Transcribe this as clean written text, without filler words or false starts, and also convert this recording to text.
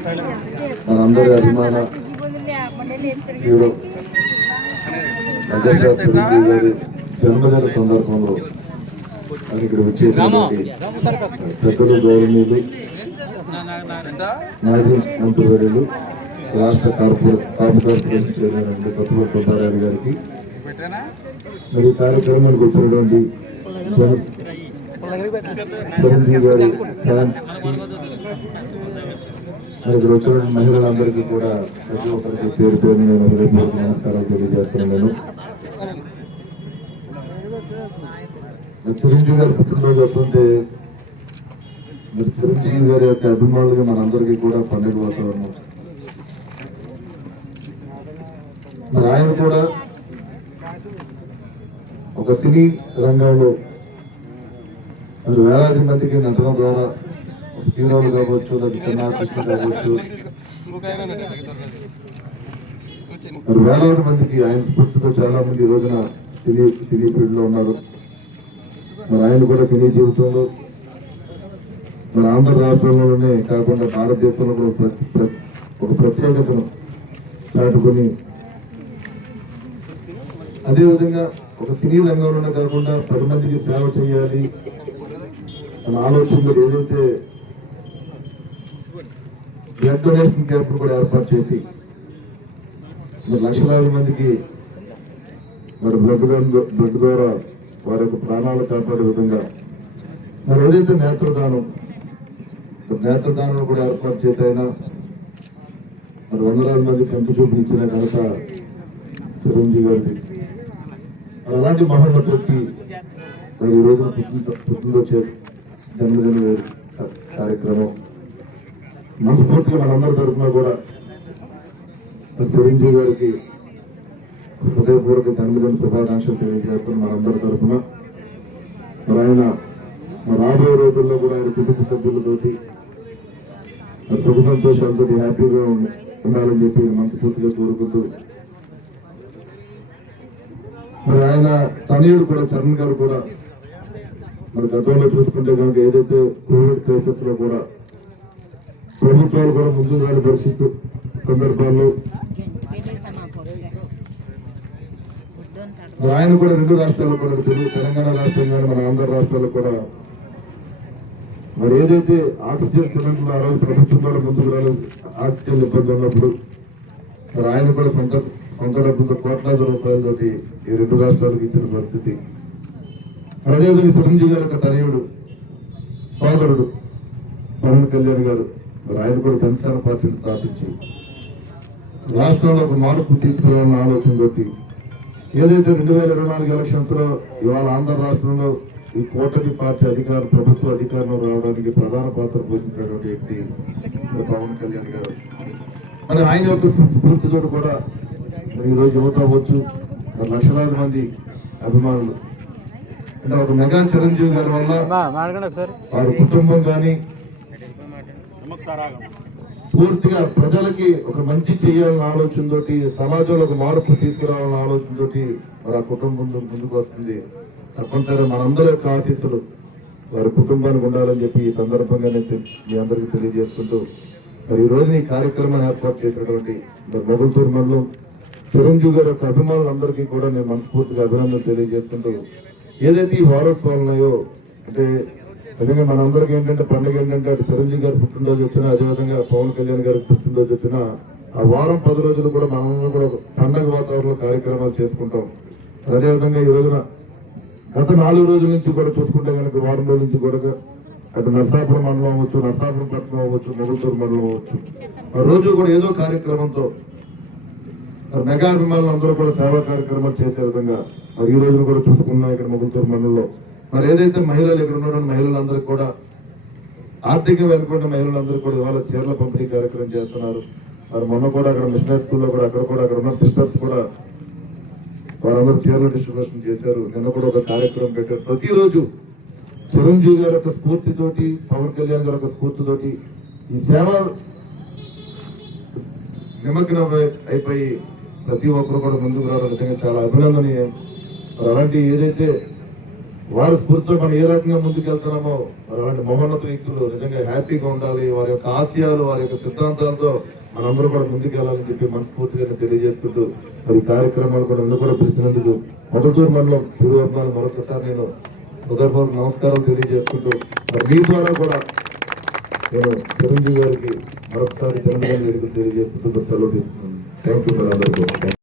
మనందరి అభిమాన hero megastar Chiranjeevi గారి జన్మదిన సందర్భంలో అది ఇక్కడ వచ్చేసినటువంటి పెద్దలు గౌరవనీయులు మాజీ మంత్రివర్యులు రాష్ట్ర కార్పొరేషన్ చైర్మన్ అండి కొత్తపల్లి సుబ్బారావు గారికి మరి ఈ కార్యక్రమానికి వచ్చినటువంటి చిరంజీవి గారి మరి ఇక్కడ వచ్చిన మహిళలందరికీ కూడా ప్రతి ఒక్కరికి పేరు పేరు నేను హృదయపూర్వక నమస్కారాలు తెలియజేస్తున్నాను. చిరంజీవి గారి పుట్టినరోజు వస్తుంటే మరి చిరంజీవి గారి యొక్క అభిమానులుగా మనందరికీ కూడా పండుగ వాతావరణం. మరి ఆయన కూడా ఒక సినీ రంగంలో మరి వేలాది మందికి నటన ద్వారా హీరోలు కావచ్చు, లేదా చిన్న ఆర్టిస్టులు కావచ్చు, మరి వేలాది మందికి ఆయన స్ఫూర్తితో చాలా మంది ఈ రోజున సినీ ఫీల్డ్ లో ఉన్నారు. మరి ఆయన కూడా సినీ జీవితంలో మన ఆంధ్ర రాష్ట్రంలోనే కాకుండా భారతదేశంలో కూడా ఒక ప్రత్యేకతను చాటుకొని అదేవిధంగా ఒక సినీ రంగంలోనే కాకుండా 10 మందికి సేవ చేయాలి అన్న ఆలోచనలో ఏదైతే బ్లడ్ డొనేషన్ క్యాంప్ కూడా ఏర్పాటు చేసి మరి లక్షలాది మందికి మరి బ్లడ్ ద్వారా వారి యొక్క ప్రాణాలు కాపాడే విధంగా మరి ఏదైతే నేత్రదానం కూడా ఏర్పాటు చేసైనా మరి వందలాది మంది కంటి చూపించిన ఘనత చిరంజీవి గారిది. మరి అలాంటి మహోన్నతుడికి మరి ఈ రోజున పుట్టినరోజు జన్మదిన కార్యక్రమం మనస్ఫూర్తిగా మనందరి తరఫున కూడా చిరంజీవి గారికి హృదయపూర్వక జన్మదిన శుభాకాంక్షలు తెలియజేస్తున్నాం మనందరి తరఫున. మరి ఆయన రాబోయే రోజుల్లో కూడా ఆయన కుటుంబ సభ్యులతోటి సుఖ సంతోషాలతో హ్యాపీగా ఉండాలని చెప్పి మనస్ఫూర్తిగా కోరుకుంటూ మరి ఆయన తనయుడు కూడా చరణ్ గారు కూడా మరి గతంలో చూసుకుంటే కనుక ఏదైతే కోవిడ్ కేసెస్ లో కూడా ప్రభుత్వాలు కూడా ముందుకు రాని పరిస్థితి సందర్భాల్లో ఆయన కూడా 2 రాష్ట్రాల్లో కూడా తెలంగాణ రాష్ట్రం కానీ మన ఆంధ్ర రాష్ట్రాల్లో కూడా మరి ఏదైతే ఆక్సిజన్ సిలిండర్లు ఆ రోజు ప్రభుత్వం కూడా ముందుకు రాలేదు, ఆక్సిజన్ ఇబ్బంది ఉన్నప్పుడు మరి ఆయన కూడా సొంత డబ్బులతో కోట్లాది రూపాయలతోటి ఈ 2 రాష్ట్రాలకు ఇచ్చిన పరిస్థితి. అదేవిధంగా చిరంజీవి గారి యొక్క తనయుడు సోదరుడు పవన్ కళ్యాణ్ గారు మరి ఆయన కూడా జనసేన పార్టీని స్థాపించి రాష్ట్రంలో ఒక మార్పు తీసుకురావాలన్న ఆలోచన కొట్టి ఏదైతే 2024 ఎలక్షన్స్ లో ఇవాళ ఆంధ్ర రాష్ట్రంలో ఈ కూటమి పార్టీ ప్రభుత్వ అధికారంలో రావడానికి ప్రధాన పాత్ర పోషించినటువంటి వ్యక్తి పవన్ కళ్యాణ్ గారు. మరి ఆయన యొక్క స్ఫూర్తితో కూడా ఈ రోజు యువత అవ్వచ్చు, లక్షలాది మంది అభిమానులు అంటే ఒక మెగా చిరంజీవి గారి వల్ల వారి కుటుంబం కానీ పూర్తిగా ప్రజలకి ఒక మంచి చేయాలన్న ఆలోచనతోటి సమాజంలో ఒక మార్పు తీసుకురావాలన్న ఆలోచనతోటి మరి ఆ కుటుంబం ముందుకు వస్తుంది. తప్పనిసరిగా మనందరి యొక్క ఆశీస్సులు వారి కుటుంబానికి ఉండాలని చెప్పి ఈ సందర్భంగా నేను మీ అందరికీ తెలియజేసుకుంటూ మరి ఈ రోజు ఈ కార్యక్రమాన్ని ఏర్పాటు చేసినటువంటి మొగల్తూరు మండలం చిరంజీవి గారి యొక్క అభిమానులందరికీ కూడా నేను మనస్ఫూర్తిగా అభినందనలు తెలియజేసుకుంటూ ఏదైతే ఈ వారోత్సవాలు ఉన్నాయో అంటే నిజంగా మనందరికీ ఏంటంటే పండుగ ఏంటంటే అటు చిరంజీవి గారి పుట్టినరోజు వచ్చినా అదేవిధంగా పవన్ కళ్యాణ్ గారికి పుట్టినరోజు వచ్చినా ఆ వారం 10 రోజులు కూడా మనందరం కూడా పండుగ వాతావరణంలో కార్యక్రమాలు చేసుకుంటాం. అదేవిధంగా ఈ రోజున గత 4 రోజుల నుంచి కూడా చూసుకుంటే కనుక వారం రోజుల నుంచి కూడా అటు నర్సాపురం మండలం అవ్వచ్చు, నర్సాపురం పట్టణం అవ్వచ్చు, మొగల్తూరు మండలం అవ్వచ్చు, ఆ రోజు కూడా ఏదో కార్యక్రమంతో మెగా అభిమానులు అందరూ కూడా సేవా కార్యక్రమాలు చేసే విధంగా మరి ఈ రోజున కూడా చూసుకున్నాం ఇక్కడ మొగల్తూరు మండలంలో. మరి ఏదైతే మహిళలు ఇక్కడ ఉన్న మహిళలందరూ కూడా ఆర్థికంగా వెనుకున్న మహిళలందరూ కూడా ఇవాళ చీరల పంపిణీ కార్యక్రమం చేస్తున్నారు. మరి మొన్న కూడా అక్కడ మిషనరీ స్కూల్లో కూడా అక్కడ ఉన్న సిస్టర్స్ కూడా వారందరూ చీరల డిస్ట్రిబ్యూషన్ చేశారు. నిన్న కూడా ఒక కార్యక్రమం పెట్టారు. ప్రతిరోజు చిరంజీవి గారి యొక్క స్ఫూర్తితోటి, పవన్ కళ్యాణ్ గారి యొక్క స్ఫూర్తితోటి ఈ సేవ నిమగ్నం అయిపోయి ప్రతి ఒక్కరు కూడా ముందుకు రావడం నిజంగా చాలా అభినందనీయం. మరి అలాంటి ఏదైతే వారి స్ఫూర్తితో మనం ఏ రకంగా ముందుకెళ్తున్నామో అలాంటి మహోన్నత వ్యక్తులు నిజంగా హ్యాపీగా ఉండాలి. వారి యొక్క ఆశయాలు, వారి యొక్క సిద్ధాంతాలతో మనందరూ కూడా ముందుకెళ్లాలని చెప్పి మనస్ఫూర్తిగా తెలియజేసుకుంటూ మరి కార్యక్రమాలు కూడా నన్ను కూడా పిలిచినందుకు మొదటూరు మండలం తిరువైపునాలు మరొకసారి నేను హృదయపూర్వక నమస్కారాలు తెలియజేసుకుంటూ మరి మీ ద్వారా కూడా నేను చిరంజీవి గారికి మరొకసారి జన్మదిన వేడుకలు తెలియజేసుకుంటూ సెలవు తీసుకున్నాను. Thank you.